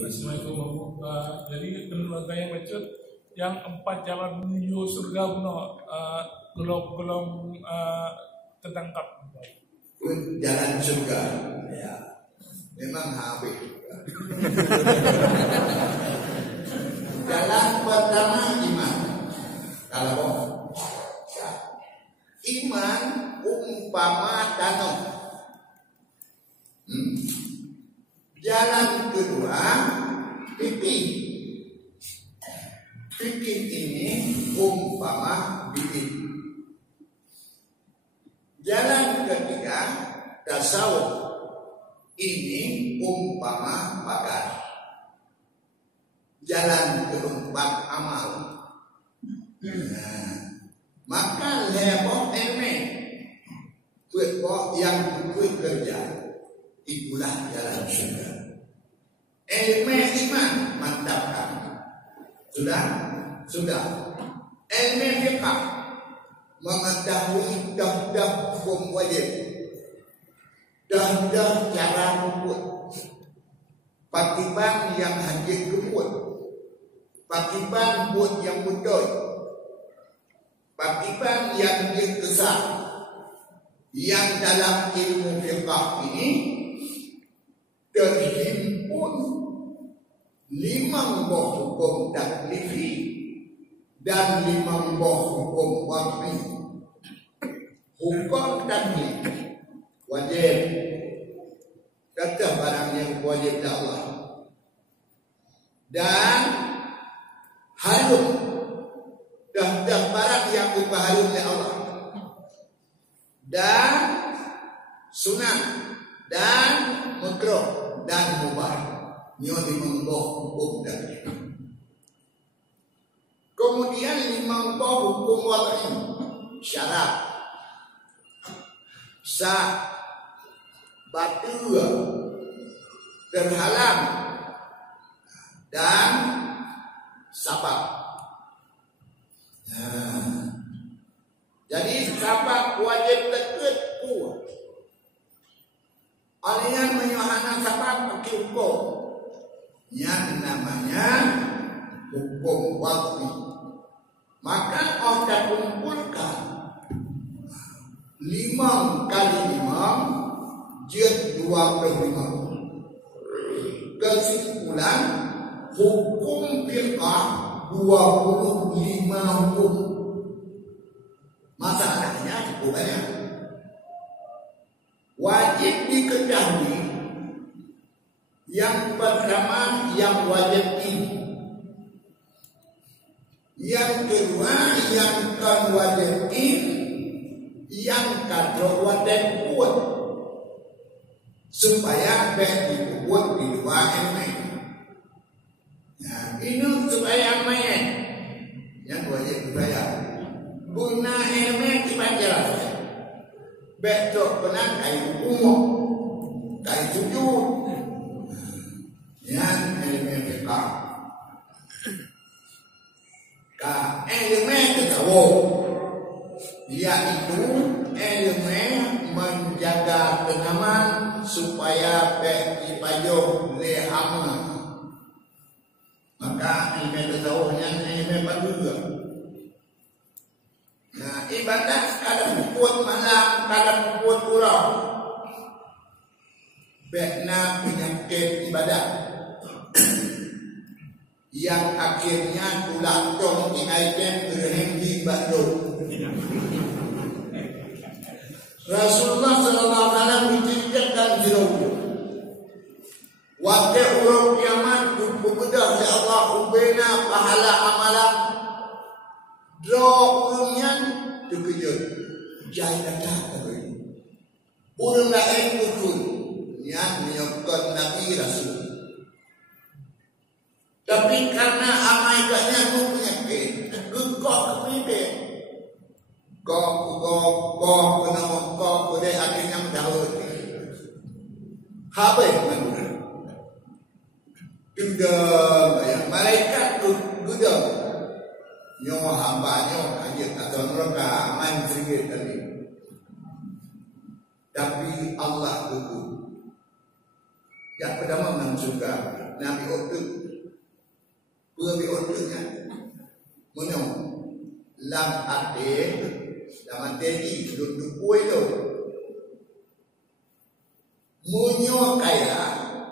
Assalamualaikum. Jadi menurut saya Bacut, yang 4 jalan menuju surga belum tertangkap. Jalan surga, ya, memang habis. Jalan pertama iman. Kalau iman umpama danau. Jalan kedua fikih. Fikih ini umpama bibit. Jalan ketiga tasawuf. Ini umpama bakar. Jalan keempat amal. Maka lewat buat yang buat kerja. Itulah jalan surga. Ilmu iman mantapkan. Sudah. Ilmu fiqh mengetahui dah hukum wajib. Dah cara membuat. Patiban yang hajit kebut. Patiban buat yang betul. Patiban yang dikesal. Yang dalam ilmu fiqh ini terhimpun 5 buah hukum taklifi dan 5 buah hukum wajib. Hukum taklif wajib, kata barang yang wajib Allah, dan harum, kata barang yang harum oleh Allah, dan sunat, dan makruh, dan mubah. Ini 5 buah hukum taklif. Kemudian 5 buah hukum wajib, syarat, sah, batul, terhalang, dan sabab. Jadi sabab wajib dekat kuat. Alian menyuhana sabab pakai hukum yang namanya hukum wajib. Maka Allah kumpulkan 5 kali 5 jad 25. Kesimpulan hukum fiqh 25 hukum. Masalahnya bukannya wajib diketahui. Yang pertama yang wajib ini, yang kedua yang kan wajib ini, yang kadro wajib buat supaya baik dibuat di 2 elemen. Nah, ini supaya main yang wajib dibayar. Guna elemen dibayar. Betul benar kayu umum, kayu sujud, yang elemen fiqh. Elemen tasawuf, yaitu elemen menjaga kenaman supaya baik dipayung oleh hama. Maka elemen tasawufnya elemen juga. Nah, ibadah kadang buat malam, kadang buat kurang. Bekna penyakit ibadah yang akhirnya tulang tong di item berhenti bakdo. Rasulullah sallallahu alaihi wasallam menceritakan jauh. Waktu orang kiamat berbedah oleh Allah ubena pahala amalan. Draw urungnya terkejut. Jai datang lagi. Urung lain pun yang menyokong Nabi Rasul. Tapi karena amaikanya aku penyakit, kekok kepedek. Kok boleh akhirnya mendaur. Habis mana? Gendam yang malaikat gudang. Nyawa hambanya hanya atau mereka aman sedikit tadi. Tapi Allah hukum. Yang pertama mensuka Nabi otak Bagi otaknya Menang Lam ate Lam ate ni Duduk kuih tu Munyo kaya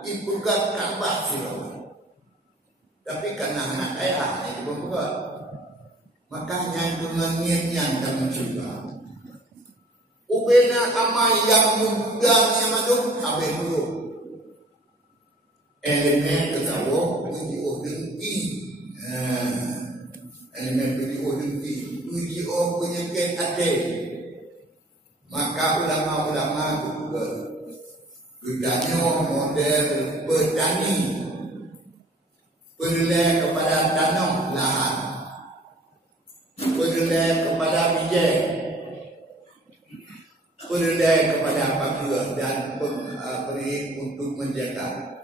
Ibuka kabah sila Tapi karena anak kaya Ini buka Makanya dengan niatnya dan mencoba Ubena amal yang mudahnya masuk habis dulu. Elemen ketawa video dengki. Elemen video dengki. Video penyakit ada. Maka ulama-ulama berganya model petani. Berdilai kepada tanam lahan. Berdilai kepada biji. Berdaya kepada apabila dan beri untuk menjaga.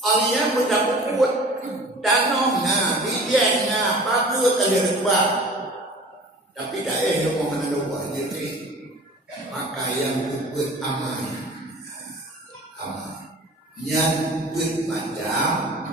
Alia mendapat kuat tanamnya, bijinya, apabila kalian lebat. Tapi tak yang mohon lupa jadi maka yang buat amal, yang buat macam